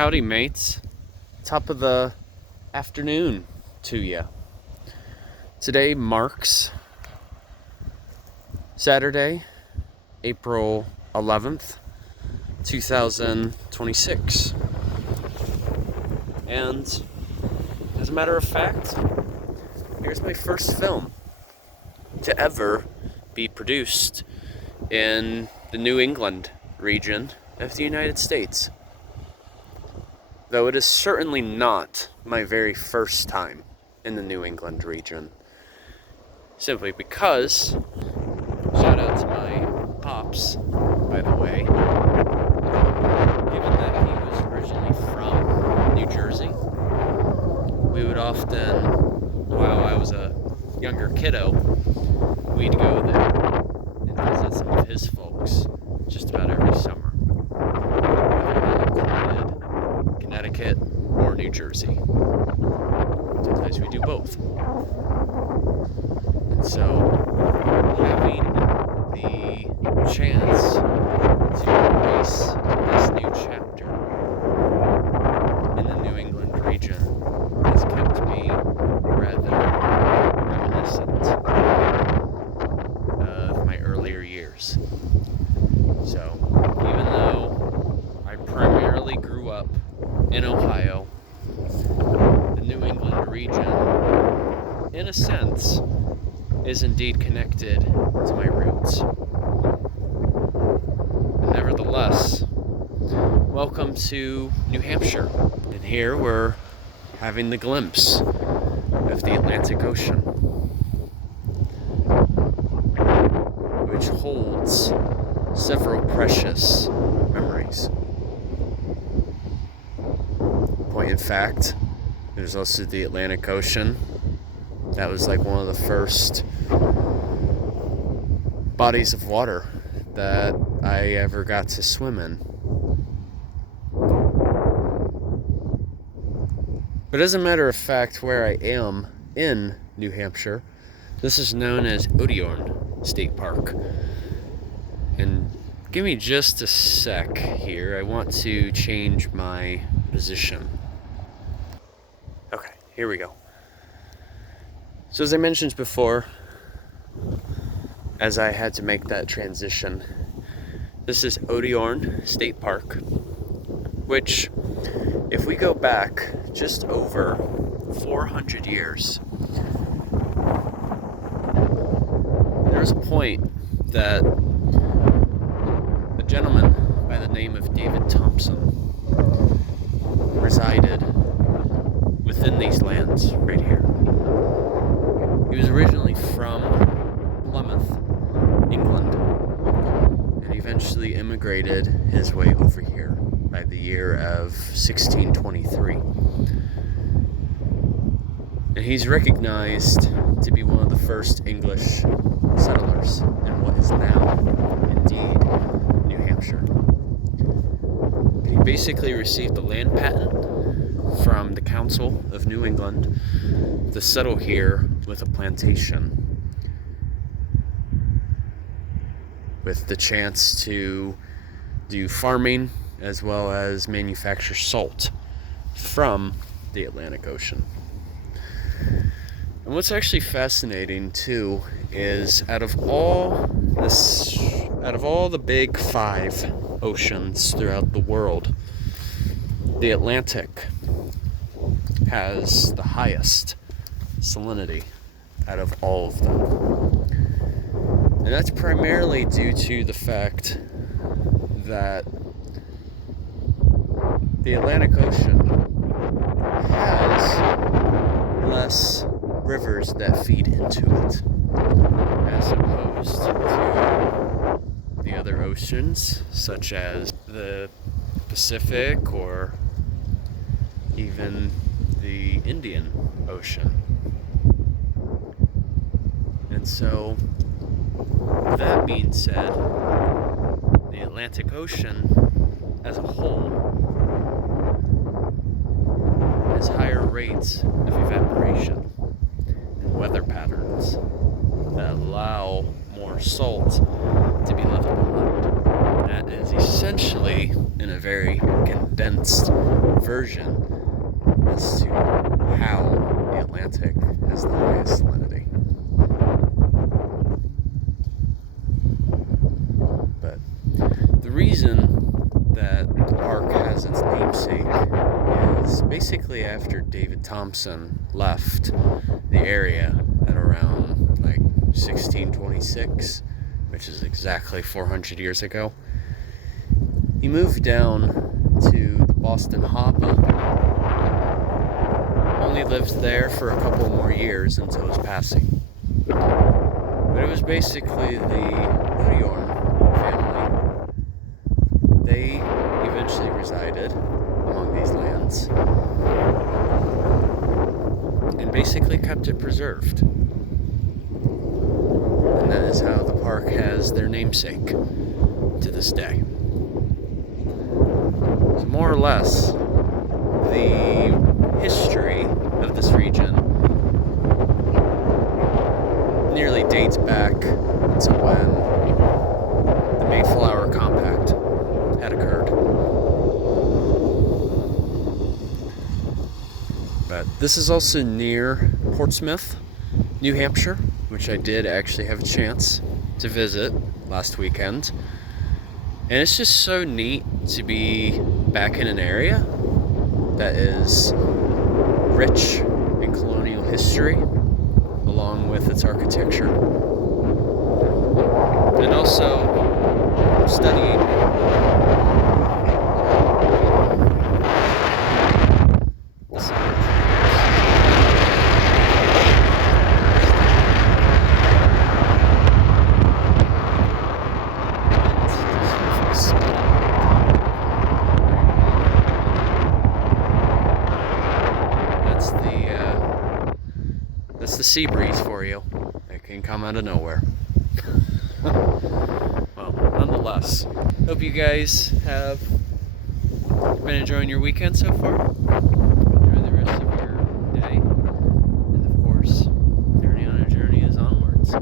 Howdy, mates. Top of the afternoon to you. Today marks Saturday, April 11th, 2026. And as a matter of fact, here's my first film to ever be produced in the New England region of the United States. Though it is certainly not my very first time in the New England region. Simply because, shout out to my pops, by the way, given that he was originally from New Jersey, we would often, while I was a younger kiddo, we'd go there and visit some of his folks just about every summer. Connecticut or New Jersey. Sometimes we do both. And so, having the chance to embrace this new chapter in the New England region has kept me rather reminiscent of my earlier years. So, even though I primarily grew up in Ohio, the New England region, in a sense, is indeed connected to my roots. But nevertheless, welcome to New Hampshire. And here we're having the glimpse of the Atlantic Ocean, which holds several precious memories. Point in fact, there's also the Atlantic Ocean. That was like one of the first bodies of water that I ever got to swim in. But as a matter of fact, where I am in New Hampshire, this is known as Odiorne State Park. And give me just a sec here. I want to change my position. Okay, here we go. So as I mentioned before, as I had to make that transition, this is Odiorne State Park, which, if we go back just over 400 years, there was a point that a gentleman by the name of David Thompson resided within these lands right here. He was originally from Plymouth, England, and eventually immigrated his way over here by the year of 1623. And he's recognized to be one of the first English settlers in what is now, indeed, New Hampshire. He basically received a land patent from the Council of New England to settle here with a plantation, with the chance to do farming as well as manufacture salt from the Atlantic Ocean. And what's actually fascinating too is out of all the big 5 oceans throughout the world, the Atlantic has the highest salinity out of all of them. And that's primarily due to the fact that the Atlantic Ocean has less rivers that feed into it as opposed to the other oceans, such as the Pacific or even the Indian Ocean. And so, with that being said, the Atlantic Ocean as a whole has higher rates of evaporation and weather patterns that allow more salt to be left behind. That is essentially, in a very condensed version as to how the Atlantic has the highest salinity. But the reason that the park has its namesake is basically after David Thompson left the area at around like 1626, which is exactly 400 years ago. He moved down to the Boston Harbor. Only lived there for a couple more years until his passing. But it was basically the Odiorne family. They eventually resided among these lands and basically kept it preserved. And that is how the park has their namesake to this day. So more or less, the history of this region nearly dates back to when the Mayflower Compact had occurred. But this is also near Portsmouth, New Hampshire, which I did actually have a chance to visit last weekend. And it's just so neat to be back in an area that is rich in colonial history, along with its architecture. And also studying that's the sea breeze for you. It can come out of nowhere. Well, nonetheless, hope you guys have been enjoying your weekend so far. Enjoy the rest of your day. And of course, journey on a journey is onwards.